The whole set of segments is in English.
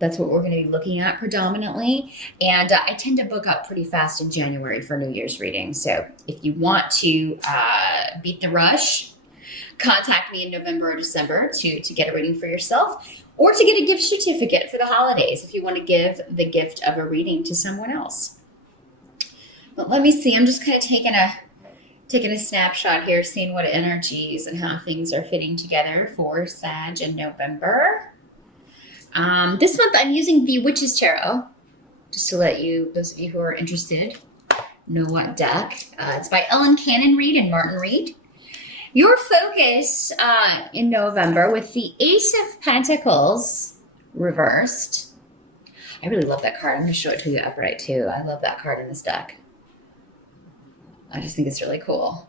That's what we're going to be looking at predominantly. And I tend to book up pretty fast in January for New Year's readings. So if you want to beat the rush, contact me in November or December to get a reading for yourself, or to get a gift certificate for the holidays if you want to give the gift of a reading to someone else. But let me see. I'm just kind of taking a snapshot here, seeing what energies and how things are fitting together for Sag in November. This month I'm using the Witch's Tarot, just to let you, those of you who are interested, know what deck. It's by Ellen Cannon Reed and Martin Reed. Your focus in November with the Ace of Pentacles reversed. I really love that card. I'm going to show it to you upright too. I love that card in this deck. I just think it's really cool.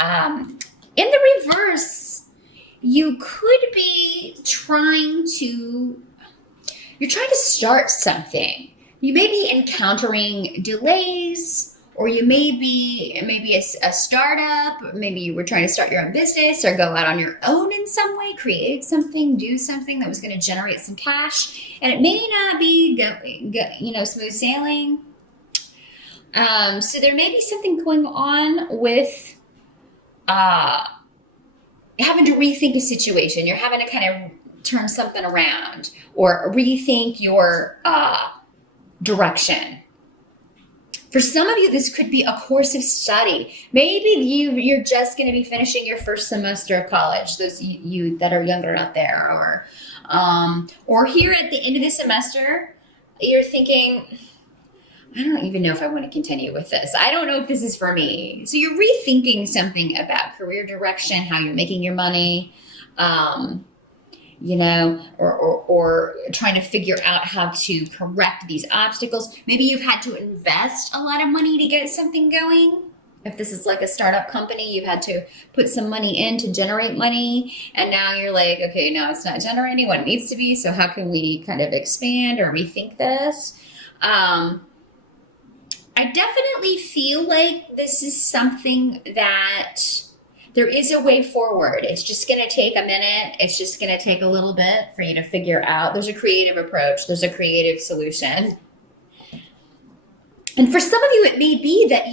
In the reverse, you could be trying to start something. You may be encountering delays, or you may be maybe a startup. Maybe you were trying to start your own business or go out on your own in some way, create something, do something that was going to generate some cash. And it may not be smooth sailing. So there may be something going on with having to rethink a situation. You're having to kind of turn something around or rethink your direction. For some of you, this could be a course of study. Maybe you're just going to be finishing your first semester of college. Those you that are younger out there, or here at the end of the semester, you're thinking, I don't even know if I want to continue with this. I don't know if this is for me. So you're rethinking something about career direction, how you're making your money, or trying to figure out how to correct these obstacles. Maybe you've had to invest a lot of money to get something going. If this is like a startup company, you've had to put some money in to generate money. And now you're like, okay, now it's not generating what it needs to be. So how can we kind of expand or rethink this? I definitely feel like this is something that there is a way forward. It's just going to take a minute. It's just going to take a little bit for you to figure out. There's a creative approach. There's a creative solution. And for some of you, it may be that,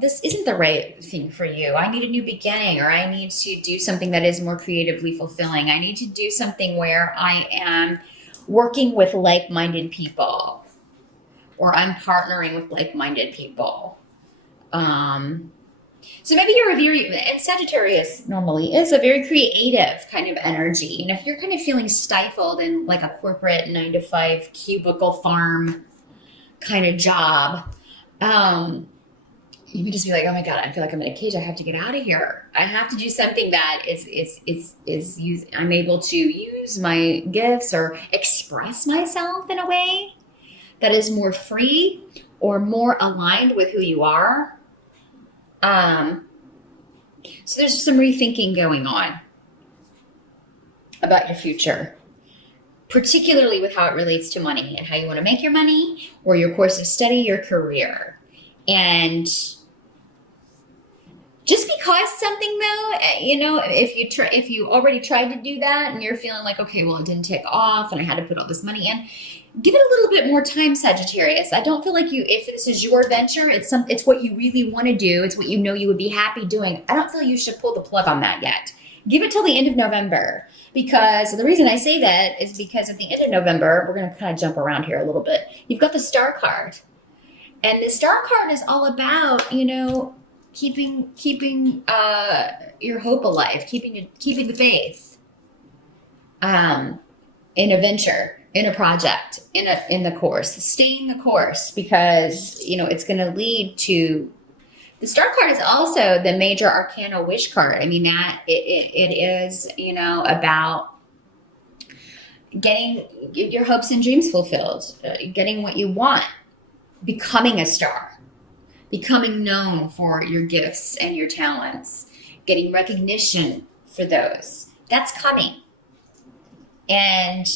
this isn't the right thing for you. I need a new beginning, or I need to do something that is more creatively fulfilling. I need to do something where I am working with like-minded people, or I'm partnering with like-minded people. So maybe you're and Sagittarius normally is a very creative kind of energy. And if you're kind of feeling stifled in like a corporate 9-to-5 cubicle farm kind of job, you can just be like, oh my God, I feel like I'm in a cage. I have to get out of here. I have to do something that I'm able to use my gifts or express myself in a way that is more free or more aligned with who you are. So there's some rethinking going on about your future, particularly with how it relates to money and how you want to make your money, or your course of study, your career. And just because something though, if you already tried to do that and you're feeling like, okay, well, it didn't take off and I had to put all this money in, give it a little bit more time, Sagittarius. I don't feel like if this is your venture, it's what you really want to do. It's what you would be happy doing. I don't feel you should pull the plug on that yet. Give it till the end of November, because the reason I say that is because at the end of November, we're going to kind of jump around here a little bit. You've got the Star card, and the Star card is all about, keeping your hope alive, keeping the faith, in a venture, in a project, in the course, staying the course, because it's going to lead to. The Star card is also the major arcana wish card. I mean, that it is about getting your hopes and dreams fulfilled, getting what you want, becoming a star, becoming known for your gifts and your talents, getting recognition for those. That's coming. And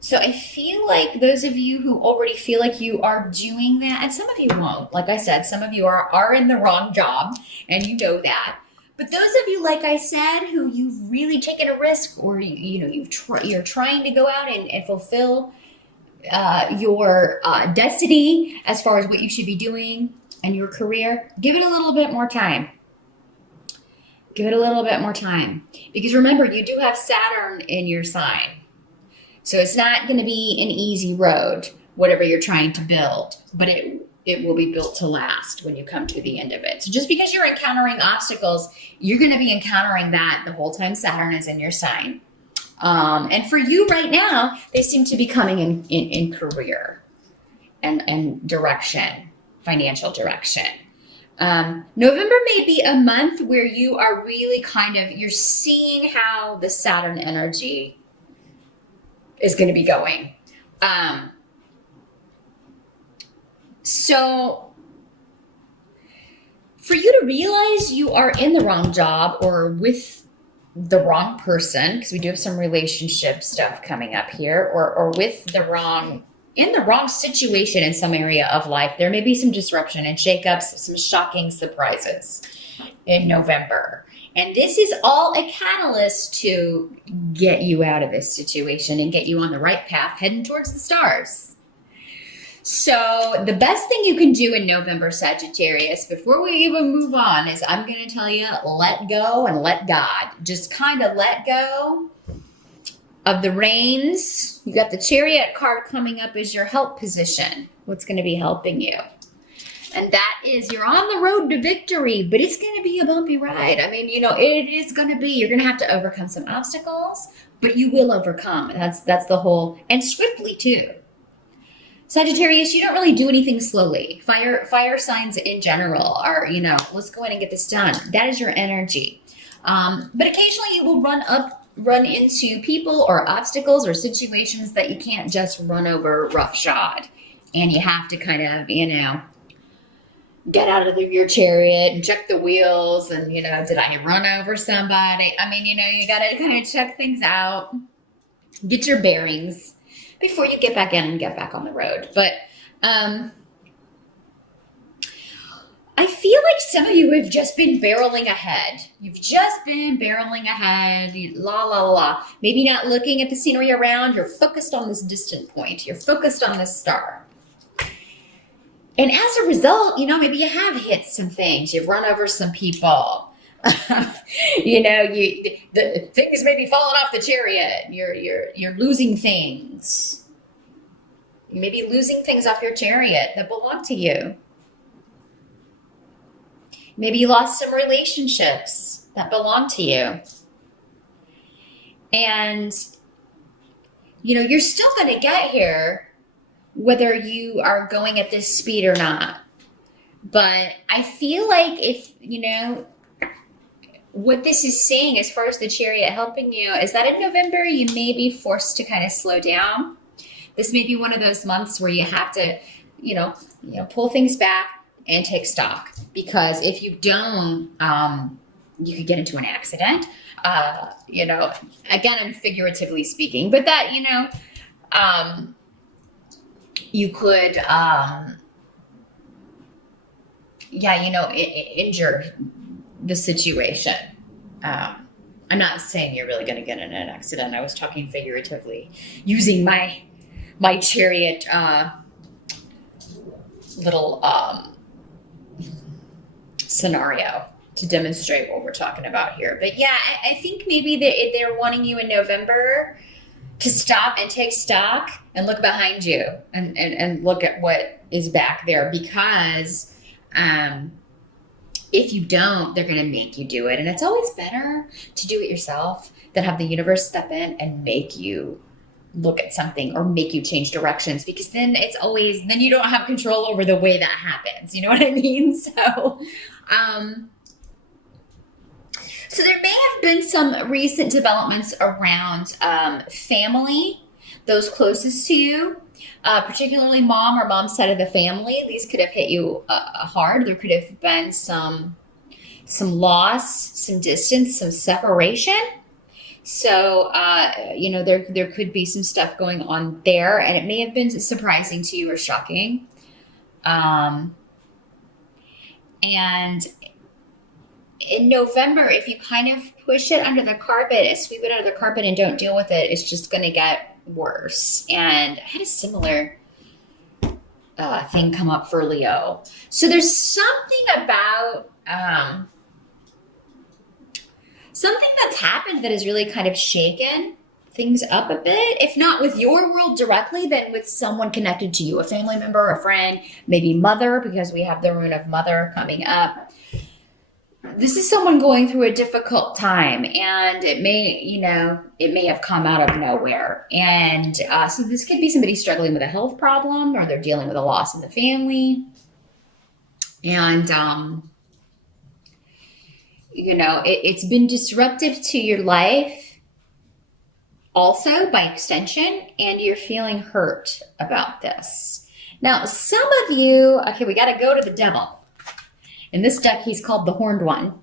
so I feel like those of you who already feel like you are doing that, and some of you won't, like I said, some of you are in the wrong job, and you know that. But those of you, like I said, who you've really taken a risk, or you're trying to go out and fulfill your destiny as far as what you should be doing and your career, give it a little bit more time. Give it a little bit more time. Because remember, you do have Saturn in your sign. So it's not going to be an easy road, whatever you're trying to build, but it will be built to last when you come to the end of it. So just because you're encountering obstacles, you're going to be encountering that the whole time Saturn is in your sign. And for you right now, they seem to be coming in career and direction, financial direction. November may be a month where you are really you're seeing how the Saturn energy is going to be going. So for you to realize you are in the wrong job or with the wrong person, because we do have some relationship stuff coming up here, or with in the wrong situation in some area of life, there may be some disruption and shakeups, some shocking surprises in November. And this is all a catalyst to get you out of this situation and get you on the right path, heading towards the stars. So the best thing you can do in November, Sagittarius, before we even move on, is I'm going to tell you, let go and let God. Just kind of let go of the reins. You got the Chariot card coming up as your help position. What's going to be helping you? And that is, you're on the road to victory, but it's going to be a bumpy ride. I mean, it is going to be, you're going to have to overcome some obstacles, but you will overcome. That's the whole, and swiftly too. Sagittarius, you don't really do anything slowly. Fire signs in general are, let's go ahead and get this done. That is your energy. But occasionally you will run into people or obstacles or situations that you can't just run over roughshod. And you have to kind of, get out of your chariot and check the wheels and, did I run over somebody? I mean, you got to kind of check things out, get your bearings before you get back in and get back on the road. But I feel like some of you have just been barreling ahead. You've just been barreling ahead, la, la, la. Maybe not looking at the scenery around. You're focused on this distant point. You're focused on this star. And as a result, maybe you have hit some things. You've run over some people. The things may be falling off the chariot. You're losing things. You may be losing things off your chariot that belong to you. Maybe you lost some relationships that belong to you. And, you're still going to get here whether you are going at this speed or not. But I feel like if, what this is saying as far as the chariot helping you is that in November, you may be forced to kind of slow down. This may be one of those months where you have to, pull things back and take stock. Because if you don't, you could get into an accident. Again, I'm figuratively speaking, but that, you could, injure the situation. I'm not saying you're really going to get in an accident. I was talking figuratively, using my chariot little scenario to demonstrate what we're talking about here. But yeah, I think maybe they're wanting you in November to stop and take stock and look behind you and look at what is back there, because if you don't, they're going to make you do it. And it's always better to do it yourself than have the universe step in and make you look at something or make you change directions, because then you don't have control over the way that happens. You know what I mean? So there may have been some recent developments around family, those closest to you, particularly mom or mom's side of the family. These could have hit you hard. There could have been some loss, some distance, some separation. So, there could be some stuff going on there, and it may have been surprising to you or shocking. And in November, if you kind of push it under the carpet, sweep it under the carpet and don't deal with it, it's just going to get worse. And I had a similar thing come up for Leo. So there's something about something that's happened that has really kind of shaken things up a bit. If not with your world directly, then with someone connected to you, a family member, a friend, maybe mother, because we have the rune of mother coming up. This is someone going through a difficult time, and it may have come out of nowhere. And so this could be somebody struggling with a health problem, or they're dealing with a loss in the family. And, it's been disruptive to your life also by extension, and you're feeling hurt about this. Now, some of you, okay, we got to go to the devil. In this deck, he's called the Horned One.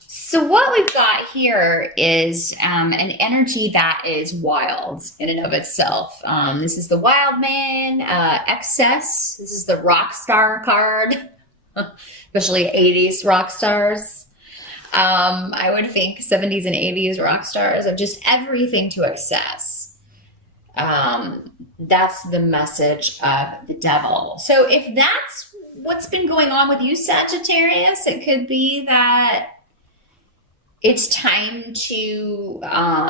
So what we've got here is an energy that is wild in and of itself. This is the Wild Man, Excess. This is the Rock Star card, especially 80s rock stars. I would think 70s and 80s rock stars of just everything to excess. That's the message of the devil. So if that's what's been going on with you, Sagittarius, it could be that it's time to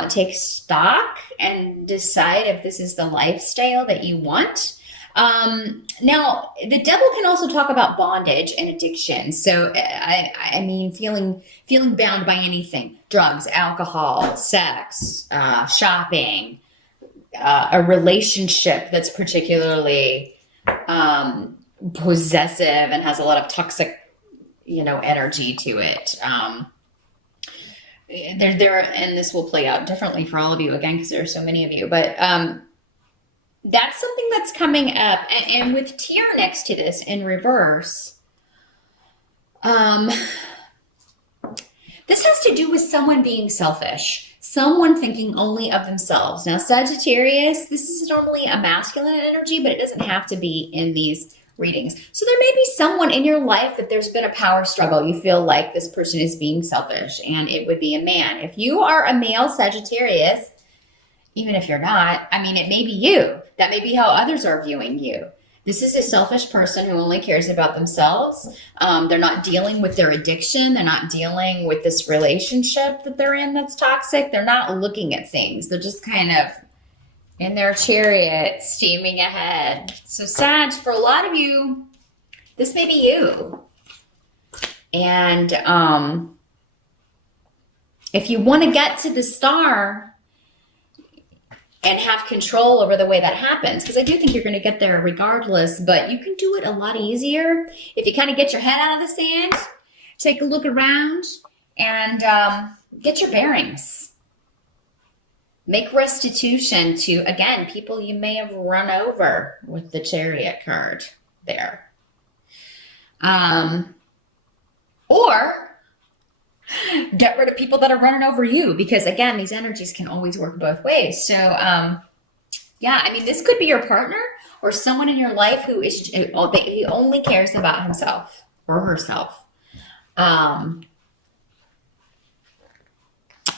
take stock and decide if this is the lifestyle that you want. Now, the devil can also talk about bondage and addiction. So, I mean, feeling bound by anything: drugs, alcohol, sex, shopping, a relationship that's particularly possessive and has a lot of toxic, energy to it. And this will play out differently for all of you, again, because there are so many of you, but that's something that's coming up. And with Tear next to this in reverse, this has to do with someone being selfish, someone thinking only of themselves. Now, Sagittarius, this is normally a masculine energy, but it doesn't have to be in these readings. So there may be someone in your life that there's been a power struggle. You feel like this person is being selfish, and it would be a man. If you are a male Sagittarius, even if you're not, I mean, it may be you. That may be how others are viewing you. This is a selfish person who only cares about themselves. They're not dealing with their addiction. They're not dealing with this relationship that they're in that's toxic. They're not looking at things. They're just kind of in their chariot, steaming ahead. So Sag, for a lot of you, this may be you. And if you want to get to the star and have control over the way that happens, because I do think you're going to get there regardless, but you can do it a lot easier if you kind of get your head out of the sand, take a look around, and get your bearings. Make restitution to, again, people you may have run over with the Chariot card there. Or get rid of people that are running over you, because, again, these energies can always work both ways. So, yeah, I mean, this could be your partner or someone in your life who is, he only cares about himself or herself.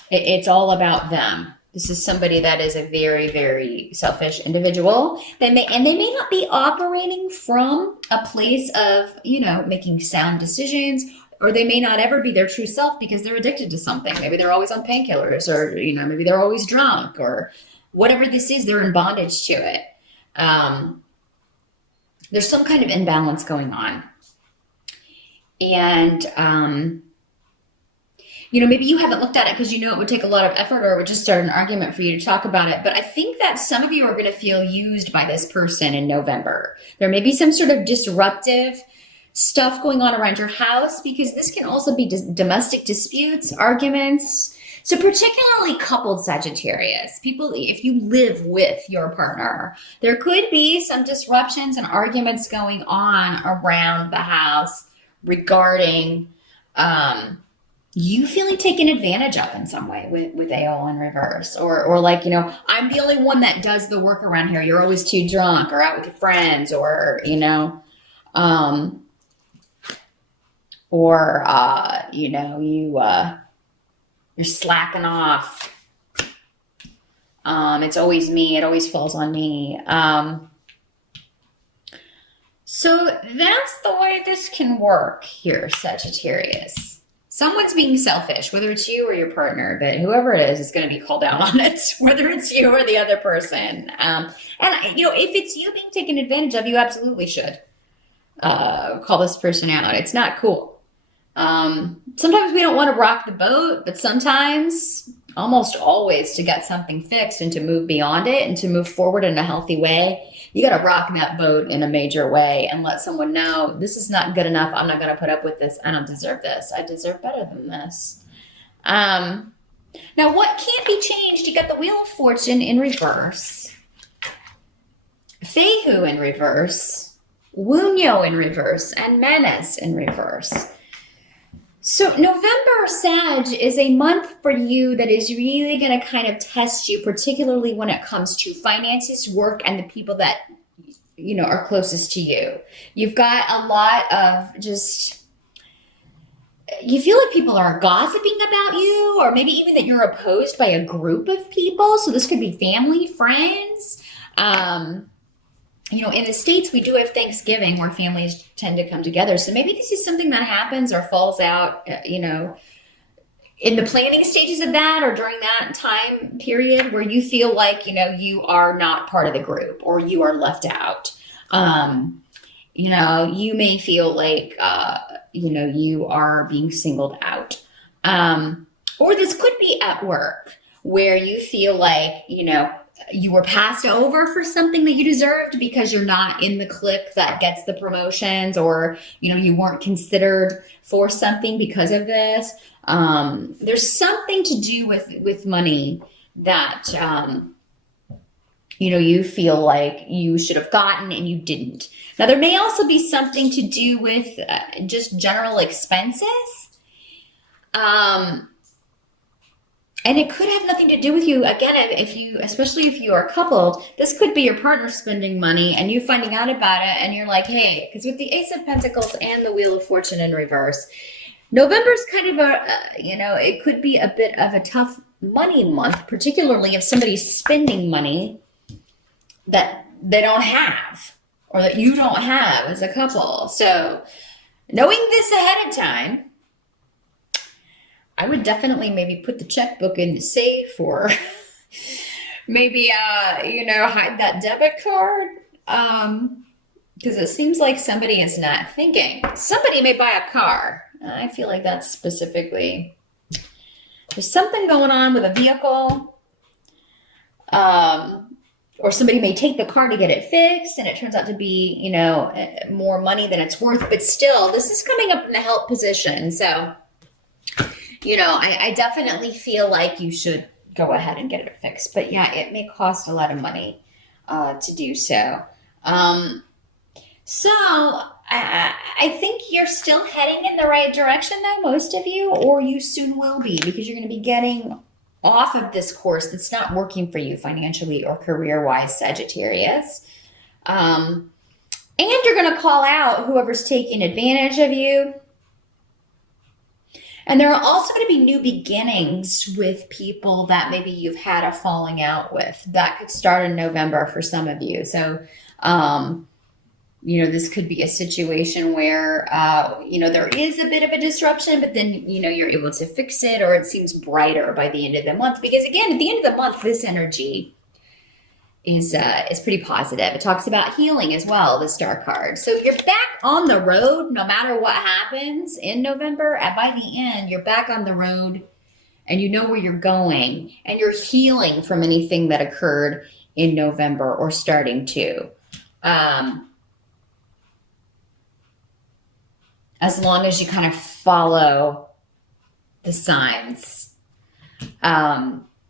It's all about them. This is somebody that is a very, very selfish individual. They may not be operating from a place of, making sound decisions, or they may not ever be their true self because they're addicted to something. Maybe they're always on painkillers, or, maybe they're always drunk, or whatever this is, they're in bondage to it. There's some kind of imbalance going on. And, maybe you haven't looked at it because it would take a lot of effort, or it would just start an argument for you to talk about it. But I think that some of you are going to feel used by this person in November. There may be some sort of disruptive stuff going on around your house, because this can also be domestic disputes, arguments. So particularly coupled Sagittarius, people, if you live with your partner, there could be some disruptions and arguments going on around the house regarding you feeling taken advantage of in some way with AO in reverse, or like, I'm the only one that does the work around here. You're always too drunk, or out with your friends, or, you're slacking off. It's always me. It always falls on me. So that's the way this can work here, Sagittarius. Someone's being selfish, whether it's you or your partner, but whoever it is going to be called out on it, whether it's you or the other person. And, if it's you being taken advantage of, you absolutely should call this person out. It's not cool. Sometimes we don't want to rock the boat, but sometimes, almost always, to get something fixed and to move beyond it and to move forward in a healthy way, you got to rock that boat in a major way and let someone know this is not good enough. I'm not going to put up with this. I don't deserve this. I deserve better than this. Now, what can't be changed? You got the Wheel of Fortune in reverse, Fehu in reverse, Wunyo in reverse, and Menace in reverse. So November, Sag, is a month for you that is really going to kind of test you, particularly when it comes to finances, work, and the people that, are closest to you. You've got a lot of you feel like people are gossiping about you, or maybe even that you're opposed by a group of people. So this could be family, friends. In the States, we do have Thanksgiving where families tend to come together. So maybe this is something that happens or falls out, in the planning stages of that or during that time period where you feel like, you are not part of the group or you are left out. You may feel like, you are being singled out. Or this could be at work where you feel like, you were passed over for something that you deserved because you're not in the clique that gets the promotions, or, you weren't considered for something because of this. There's something to do with money that, you feel like you should have gotten and you didn't. Now, there may also be something to do with just general expenses. And it could have nothing to do with you. Again, especially if you are coupled, this could be your partner spending money and you finding out about it and you're like, hey, because with the Ace of Pentacles and the Wheel of Fortune in reverse, November's kind of it could be a bit of a tough money month, particularly if somebody's spending money that they don't have or that you don't have as a couple. So knowing this ahead of time, I would definitely maybe put the checkbook in the safe, or maybe, hide that debit card. Because it seems like somebody is not thinking. Somebody may buy a car. I feel like that's specifically, there's something going on with a vehicle. Or somebody may take the car to get it fixed and it turns out to be, more money than it's worth. But still, this is coming up in the help position. So, I definitely feel like you should go ahead and get it fixed. But yeah, it may cost a lot of money to do so. So I think you're still heading in the right direction though, most of you, or you soon will be, because you're going to be getting off of this course that's not working for you financially or career-wise, Sagittarius. And you're going to call out whoever's taking advantage of you. And there are also going to be new beginnings with people that maybe you've had a falling out with. That could start in November for some of you. So, this could be a situation where, there is a bit of a disruption, but then, you're able to fix it, or it seems brighter by the end of the month. Because again, at the end of the month, this energy is pretty positive. It talks about healing as well, the Star card. So you're back on the road no matter what happens in November. And by the end, you're back on the road and you know where you're going. And you're healing from anything that occurred in November or starting to. As long as you kind of follow the signs,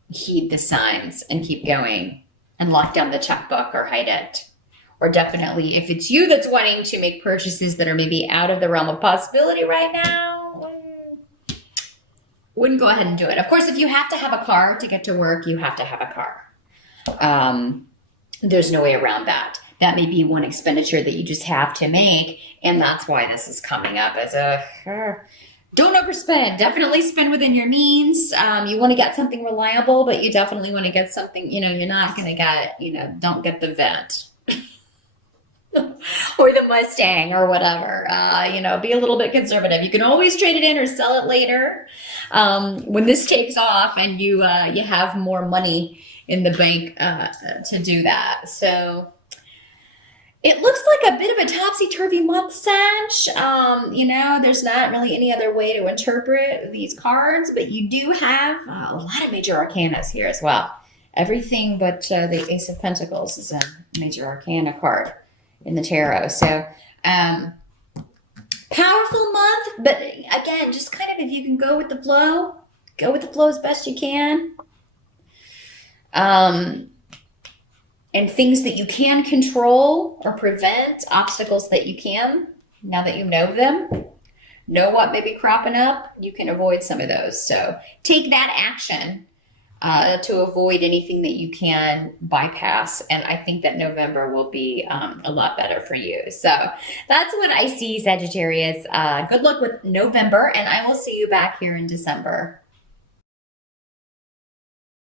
heed the signs, and keep going. And lock down the checkbook or hide it. Or definitely, if it's you that's wanting to make purchases that are maybe out of the realm of possibility right now, wouldn't go ahead and do it. Of course, if you have to have a car to get to work, you have to have a car. There's no way around that. That may be one expenditure that you just have to make. And that's why this is coming up as Don't overspend. Definitely spend within your means. You want to get something reliable, but you definitely want to get something, you're not going to get, don't get the Vent or the Mustang or whatever. Be a little bit conservative. You can always trade it in or sell it later. When this takes off and you have more money in the bank to do that. So it looks like a bit of a topsy-turvy month, Sag. There's not really any other way to interpret these cards, but you do have a lot of major arcanas here as well. Everything but the Ace of Pentacles is a major arcana card in the tarot. So powerful month, but again, just kind of if you can go with the flow as best you can. And things that you can control or prevent, obstacles that you can, now that you know them, know what may be cropping up, you can avoid some of those. So take that action to avoid anything that you can bypass. And I think that November will be a lot better for you. So that's what I see, Sagittarius. Good luck with November, and I will see you back here in December.